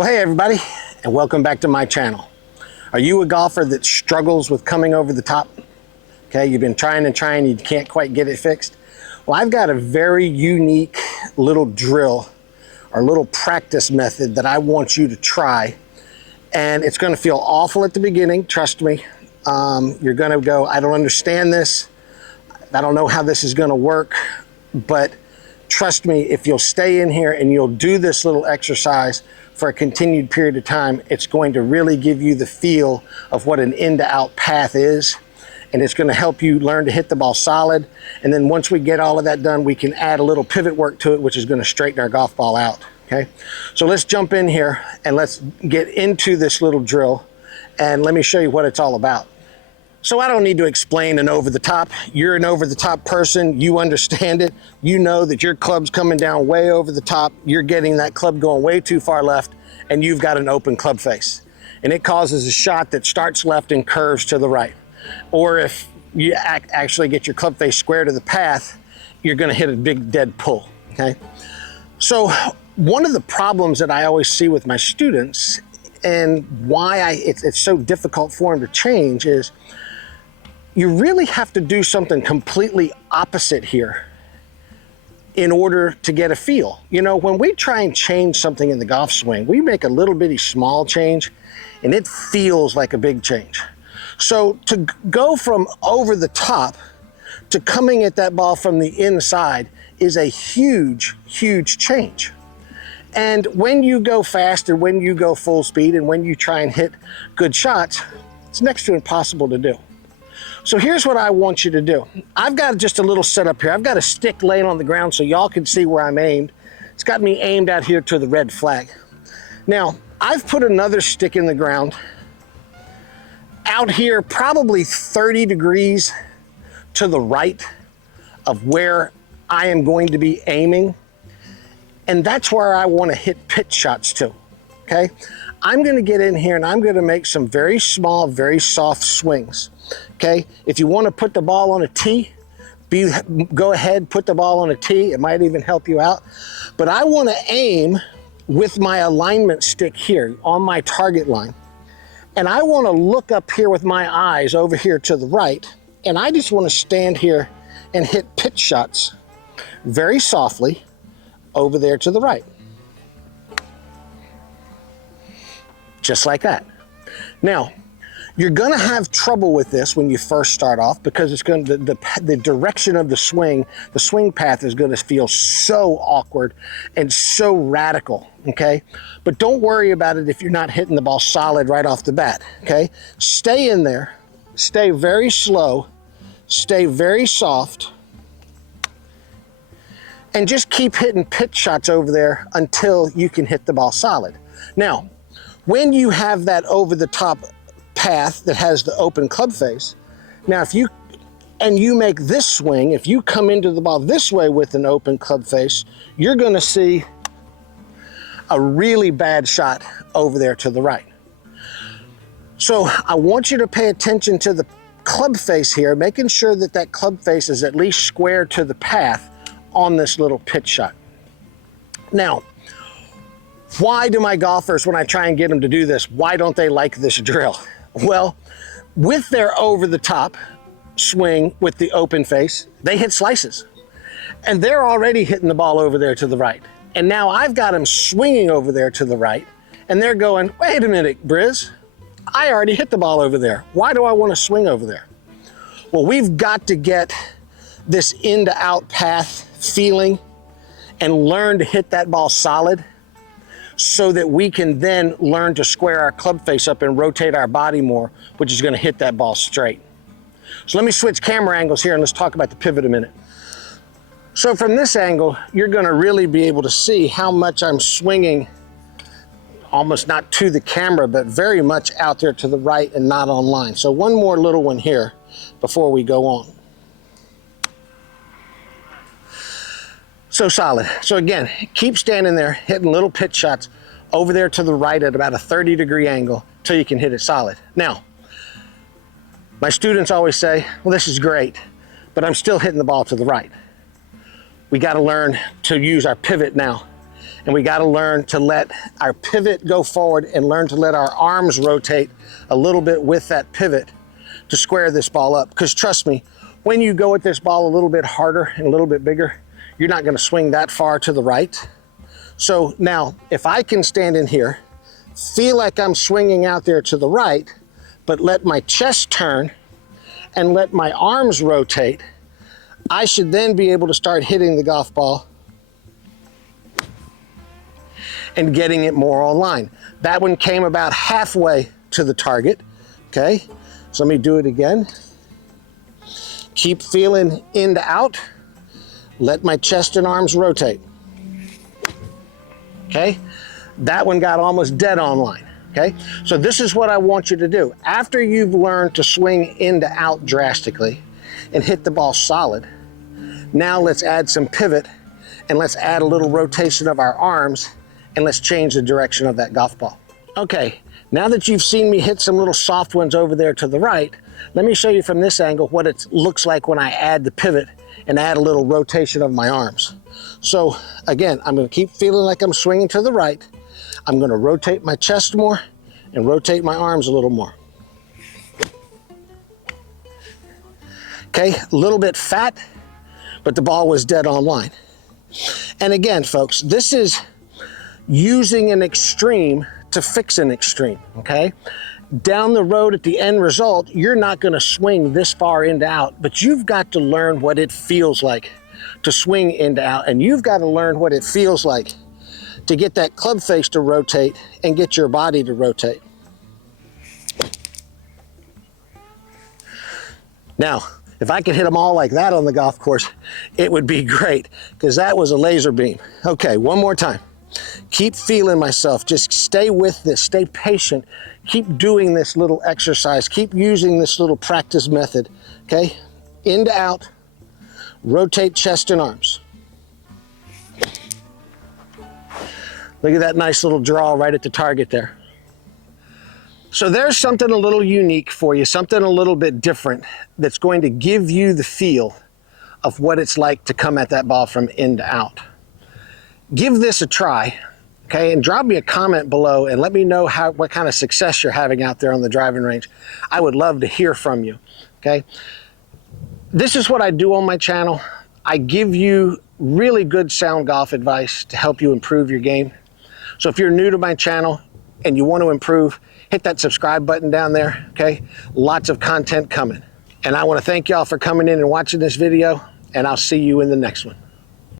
Well, hey everybody, and welcome back to my channel. Are you a golfer that struggles with coming over the top? Okay, you've been trying and trying, you can't quite get it fixed. Well, I've got a very unique little drill or little practice method that I want you to try. And it's gonna feel awful at the beginning, trust me. You're gonna go, I don't understand this. I don't know how this is gonna work, but trust me, if you'll stay in here and you'll do this little exercise for a continued period of time, it's going to really give you the feel of what an in to out path is. And it's gonna help you learn to hit the ball solid. And then once we get all of that done, we can add a little pivot work to it, which is gonna straighten our golf ball out, okay? So let's jump in here and let's get into this little drill and let me show you what it's all about. So I don't need to explain an over the top. You're an over the top person, you understand it. You know that your club's coming down way over the top. You're getting that club going way too far left and you've got an open club face. And it causes a shot that starts left and curves to the right. Or if you actually get your club face square to the path, you're gonna hit a big dead pull, okay? So one of the problems that I always see with my students and why it's so difficult for them to change is you really have to do something completely opposite here in order to get a feel. You know, when we try and change something in the golf swing, we make a little bitty small change and it feels like a big change. So to go from over the top to coming at that ball from the inside is a huge, huge change. And when you go fast and when you go full speed and when you try and hit good shots, it's next to impossible to do. So here's what I want you to do. I've got just a little setup here. I've got a stick laying on the ground so y'all can see where I'm aimed. It's got me aimed out here to the red flag. Now, I've put another stick in the ground out here probably 30 degrees to the right of where I am going to be aiming. And that's where I want to hit pitch shots to, okay? I'm gonna get in here and I'm gonna make some very small, very soft swings, okay? If you wanna put the ball on a tee, go ahead, put the ball on a tee. It might even help you out. But I wanna aim with my alignment stick here on my target line. And I wanna look up here with my eyes over here to the right, and I just wanna stand here and hit pitch shots very softly over there to the right. Just like that. Now, you're gonna have trouble with this when you first start off because it's going to, the direction of the swing path is gonna feel so awkward and so radical, okay? But don't worry about it if you're not hitting the ball solid right off the bat, okay? Stay in there, stay very slow, stay very soft, and just keep hitting pitch shots over there until you can hit the ball solid. Now, when you have that over the top path that has the open club face, now if you make this swing, if you come into the ball this way with an open club face, you're gonna see a really bad shot over there to the right. So I want you to pay attention to the club face here, making sure that that club face is at least square to the path on this little pitch shot. Now, why do my golfers, when I try and get them to do this, why don't they like this drill? Well, with their over the top swing with the open face, they hit slices. And they're already hitting the ball over there to the right. And now I've got them swinging over there to the right, and they're going, wait a minute, Briz, I already hit the ball over there. Why do I want to swing over there? Well, we've got to get this in to out path feeling and learn to hit that ball solid so that we can then learn to square our club face up and rotate our body more, which is gonna hit that ball straight. So let me switch camera angles here and let's talk about the pivot a minute. So from this angle, you're gonna really be able to see how much I'm swinging, almost not to the camera, but very much out there to the right and not on line. So one more little one here before we go on. So solid. So again, keep standing there, hitting little pitch shots over there to the right at about a 30-degree angle till you can hit it solid. Now, my students always say, well, this is great, but I'm still hitting the ball to the right. We got to learn to use our pivot now And we got to learn to let our pivot go forward and learn to let our arms rotate a little bit with that pivot to square this ball up. Because trust me, when you go at this ball a little bit harder and a little bit bigger, you're not going to swing that far to the right. So now, if I can stand in here, feel like I'm swinging out there to the right, but let my chest turn and let my arms rotate, I should then be able to start hitting the golf ball and getting it more online. That one came about halfway to the target, okay? So let me do it again. Keep feeling in to out. Let my chest and arms rotate, okay? That one got almost dead on line, okay? So this is what I want you to do. After you've learned to swing in to out drastically and hit the ball solid, now let's add some pivot and let's add a little rotation of our arms and let's change the direction of that golf ball. Okay, now that you've seen me hit some little soft ones over there to the right, let me show you from this angle what it looks like when I add the pivot and add a little rotation of my arms. So again, I'm going to keep feeling like I'm swinging to the right. I'm going to rotate my chest more and rotate my arms a little more. Okay, a little bit fat, but the ball was dead on line. And again, folks, this is using an extreme to fix an extreme, okay? Down the road at the end result, you're not going to swing this far into out, but you've got to learn what it feels like to swing into out, and you've got to learn what it feels like to get that club face to rotate and get your body to rotate. Now, if I could hit them all like that on the golf course, it would be great, because that was a laser beam. Okay, one more time. Keep feeling myself. Just stay with this. Stay patient. Keep doing this little exercise. Keep using this little practice method. Okay? In to out. Rotate chest and arms. Look at that nice little draw right at the target there. So there's something a little unique for you, something a little bit different that's going to give you the feel of what it's like to come at that ball from in to out. Give this a try, okay, and drop me a comment below and let me know what kind of success you're having out there on the driving range. I would love to hear from you, okay? This is what I do on my channel. I give you really good sound golf advice to help you improve your game. So if you're new to my channel and you want to improve, hit that subscribe button down there, okay? Lots of content coming. And I want to thank y'all for coming in and watching this video, and I'll see you in the next one.